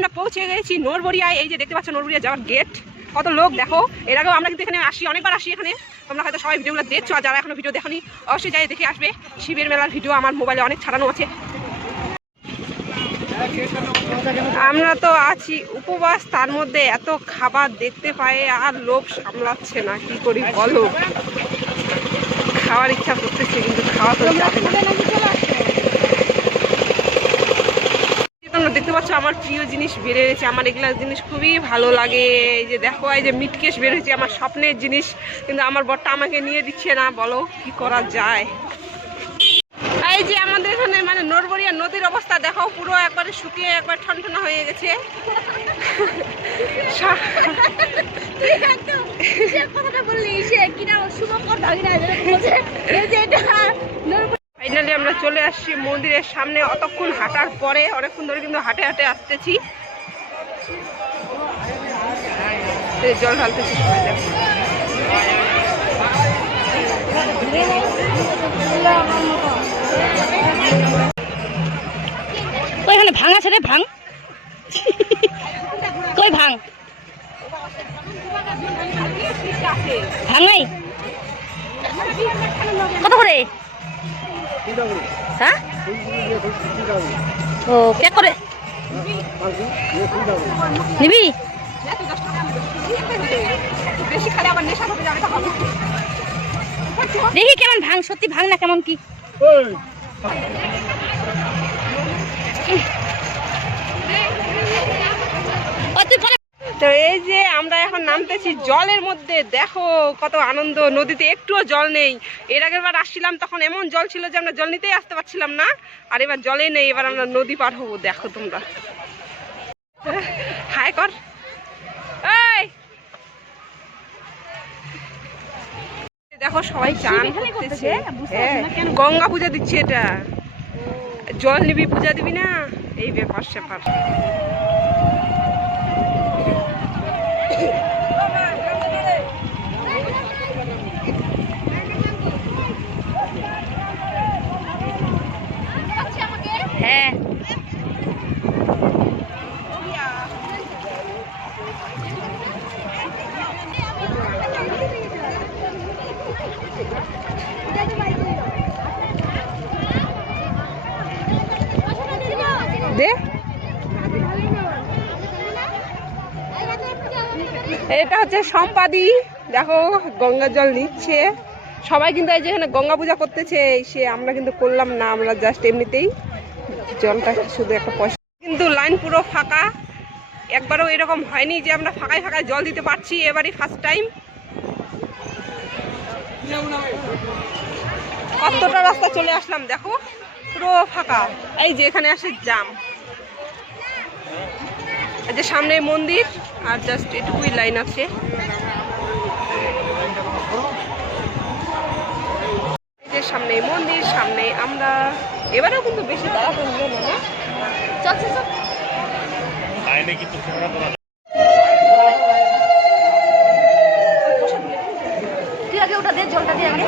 আমরা পৌঁছে গেছি নরবরিয়ায়। এই যে দেখতে পাচ্ছ নরবরিয়া যাওয়ার গেট, কত লোক দেখো। এর আগেও আমরা কিন্তু এখানে আসি, অনেকবার আসি এখানে। তোমরা হয়তো সবাই ভিডিওগুলো দেখছো, আর যারা এখনো ভিডিও দেখোনি অবশ্যই যাই দেখে আসবে। শিবের মেলার ভিডিও আমার মোবাইলে অনেক ছাড়ানো আছে। আমরা তো আছি উপবাস, তার মধ্যে এত খাবার দেখতে পাই আর লোভ সামলাচ্ছে না, কি করি বলো। খাওয়ার ইচ্ছা করতেছে কিন্তু খাওয়া তো যাবে না। তোমরা দেখতে পাচ্ছ আমার প্রিয় জিনিস বেড়ে গেছে, আমার এগুলা জিনিস খুবই ভালো লাগে। এই যে দেখো, এই যে মিটকেশ বের হয়েছে, আমার স্বপ্নের জিনিস, কিন্তু আমার বরটা আমাকে নিয়ে দিচ্ছে না। বলো কি করা যায়। এই যে আমাদের এখানে মানে নরবরিয়া নদীর অবস্থা দেখো, পুরো একবারে শুকিয়ে একবার ঠনঠনা হয়ে গেছে। ফাইনালি আমরা চলে আসছি মন্দিরের সামনে। অতক্ষণ হাঁটার পরে, অনেকক্ষণ ধরে কিন্তু হাঁটে হাঁটে আসতেছি। জল ঢালতেছি সবাই দেখো। ওইখানে ভাঙ আছে রে, ভাঙ কই ভাঙ ভাঙ নাই কত করে? হ্যাঁ ও প্যাক করে নিবি? দেখি কেমন ভাঙ, সত্যি ভাঙ না কেমন কি। তো এই যে আমরা এখন নামতেছি জলের মধ্যে, দেখো কত আনন্দ। নদীতে একটুও জল নেই। এর আগের বার আসছিলাম তখন এমন জল ছিল যে আমরা জল নিতেই আসতে পারছিলাম না, আর এবার জলে নেই। এবার আমরা নদী পার হবো, দেখো তোমরা। হাই কর, এই দেখো সবাই চান করতেছে। গঙ্গা পূজা দিচ্ছে, এটা জল নিবি পূজা দিবি না, এই ব্যাপার স্যাপার। হ্যাঁ দে, এটা হচ্ছে সম্পাদি। দেখো গঙ্গা জল নিচ্ছে সবাই, কিন্তু এই যে এখানে গঙ্গা পূজা করতেছে, সে আমরা কিন্তু করলাম না, আমরা জাস্ট এমনিতেই জলটা শুধু একটা পয়সা। কিন্তু লাইন পুরো ফাঁকা, একবারও এরকম হয়নি যে আমরা ফাঁকায় ফাঁকায় জল দিতে পারছি, এবারই ফার্স্ট টাইম। কতটা রাস্তা চলে আসলাম দেখো, পুরো ফাঁকা। এই যে এখানে আসে জাম, এই যে সামনে মন্দির, আর জাস্ট এটুকুই লাইন আছে। এই যে সামনে মন্দির, সামনে আমরা। এবারেও কিন্তু বেশি দাঁড়াতে হলো না। চল চল চল। তুই আগে ওটা দে, জলটা দিয়ে আগে।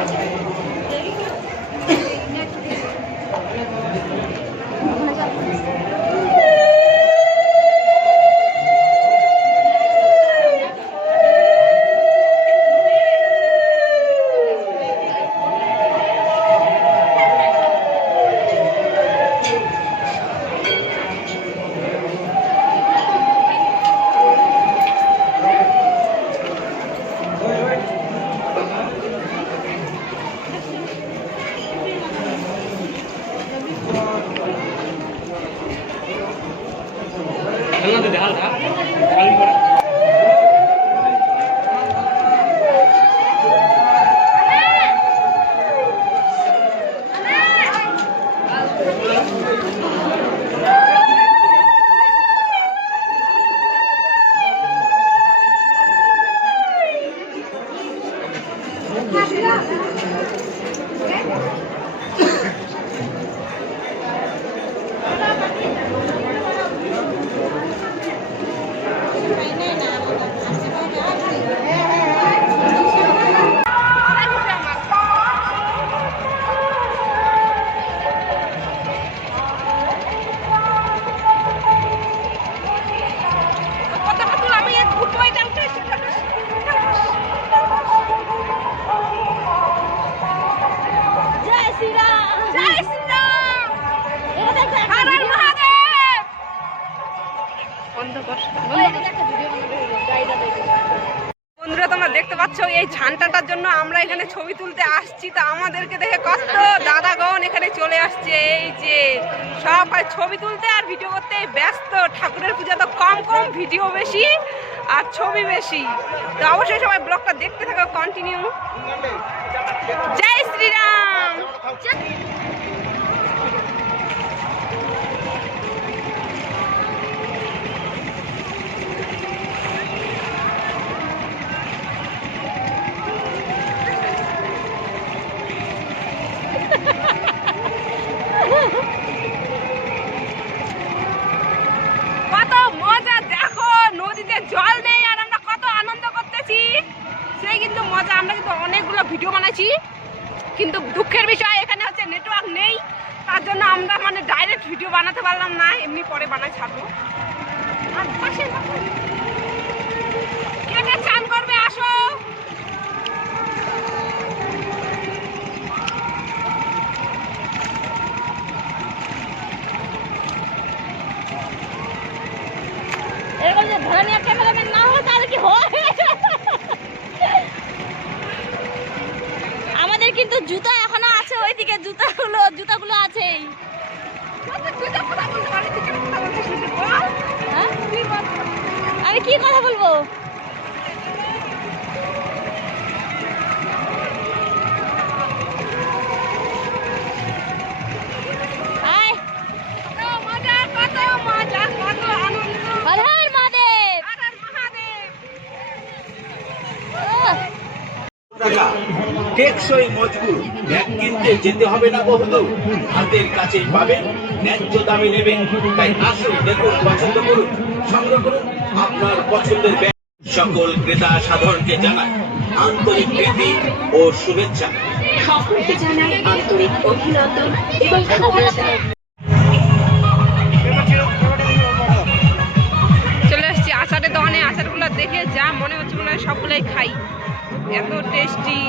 বন্ধ কর। বন্ধুরা তোমরা দেখতে পাচ্ছ এই ঝান্টাটার জন্য আমরা এখানে ছবি তুলতে আসছি, তো আমাদেরকে দেখে কত দাদাগণ এখানে চলে আসছে। এই যে সব ছবি তুলতে আর ভিডিও করতে ব্যস্ত। ঠাকুরের পূজা তো কম কম, ভিডিও বেশি আর ছবি বেশি। তো অবশ্যই সবাই ব্লগটা দেখতে থাকো কন্টিনিউ। জয় শ্রীরাম। কত মজা দেখো, নদীতে জল নেই আর আমরা কত আনন্দ করতেছি, সেই কিন্তু মজা। আমরা কিন্তু অনেকগুলো ভিডিও বানাইছি, কিন্তু দুঃখের বিষয় এখানে হচ্ছে নেটওয়ার্ক নেই, তার জন্য আমরা মানে ডাইরেক্ট ভিডিও বানাতে পারলাম না, এমনি পরে বানাই ছাড়বো। আর পাশে কে কে চান করবে আসো। এরকম যে ধরে নিয়ে ক্যামেরাম্যান না হলে তাহলে কি হয়? আমাদের কিন্তু জুতা এখনো আছে, ওইদিকে জুতাগুলো আছেই। হ্যাঁ? আমি কি কথা বলবো? আয় কত মজা, কত মজা, কত আনন্দ। হর হর মহাদেব। হর হর মহাদেব। টাকা টেকসই মজবুত ব্যাগ কিনতে যেতে হবে না বহুদূর, হাতের কাছেই পাবেন, ন্যায্য দামে নেবেন। তাই আসুন, দেখুন, পছন্দ করুন, সংগ্রহ করুন আপনার পছন্দের ব্যাগ। সকল ক্রেতা সাধারণকে জানায় আন্তরিক প্রীতি ও শুভেচ্ছা। সকলকে জানাই আন্তরিক অভিনন্দন এবং শুভেচ্ছা। চলে এসছি আচারের দোকানে। আচারগুলো দেখে যা মনে হচ্ছে মনে হয় সবগুলোই খাই, এত টেস্টি,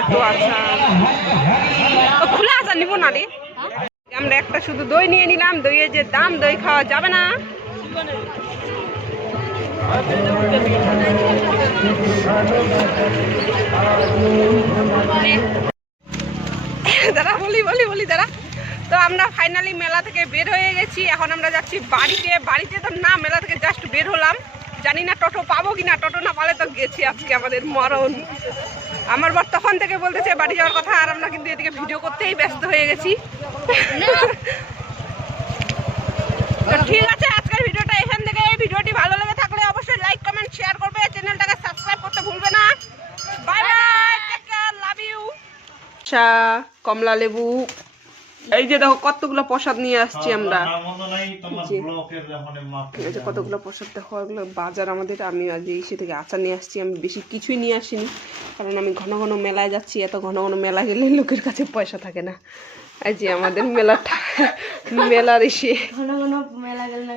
এত আচার। ও, খোলা আচার নিবো না রে। আমরা একটা শুধু দই নিয়ে নিলাম, দইয়ের যে দাম, দই খাওয়া যাবে না। দাঁড়া বলি দাঁড়া। তো আমরা ফাইনালি মেলা থেকে বের হয়ে গেছি, এখন আমরা যাচ্ছি বাড়িতে। বাড়িতে তো না, মেলা থেকে জাস্ট বের হলাম, জানি না টোটো পাবো কিনা। টোটো না পালে তো গেছি আজকে আমাদের মরণ। আমার বর তখন থেকে বলতেছে বাড়ি যাওয়ার কথা, আর আমরা কিন্তু এদিকে ভিডিও করতেই ব্যস্ত হয়ে গেছি। তো ঠিক আছে, আজকের ভিডিওটা এখান থেকে। এই ভিডিওটি ভালো লেগে থাকলে অবশ্যই লাইক কমেন্ট শেয়ার করবে, চ্যানেলটাকে সাবস্ক্রাইব করতে ভুলবে না। Bye bye, take care, love you. চা, কমলা লেবু, এই যে দেখো কতগুলো প্রসাদ নিয়ে আসছি আমরা। এই যে কতগুলো প্রসাদ দেখো, এগুলো বাজার আমাদের। আমি আজ ইসে থেকে আচার নিয়ে আসছি, আমি বেশি কিছুই নিয়ে আসিনি, কারণ আমি ঘন ঘন মেলায় যাচ্ছি। এত ঘন ঘন মেলা গেলে লোকের কাছে পয়সা থাকে না। এই যে আমাদের মেলার এসে ঘন ঘন মেলা গেল না,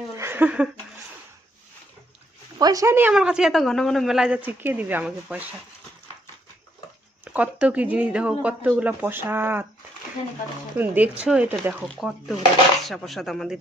পয়সা নেই আমার কাছে, এত ঘন ঘন মেলায় যাচ্ছি, কে দিবে আমাকে পয়সা? কত কি জিনিস দেখো, কতগুলো প্রসাদ। তুমি দেখছো, এটা দেখো কতগুলো বাদশা প্রসাদ আমাদের।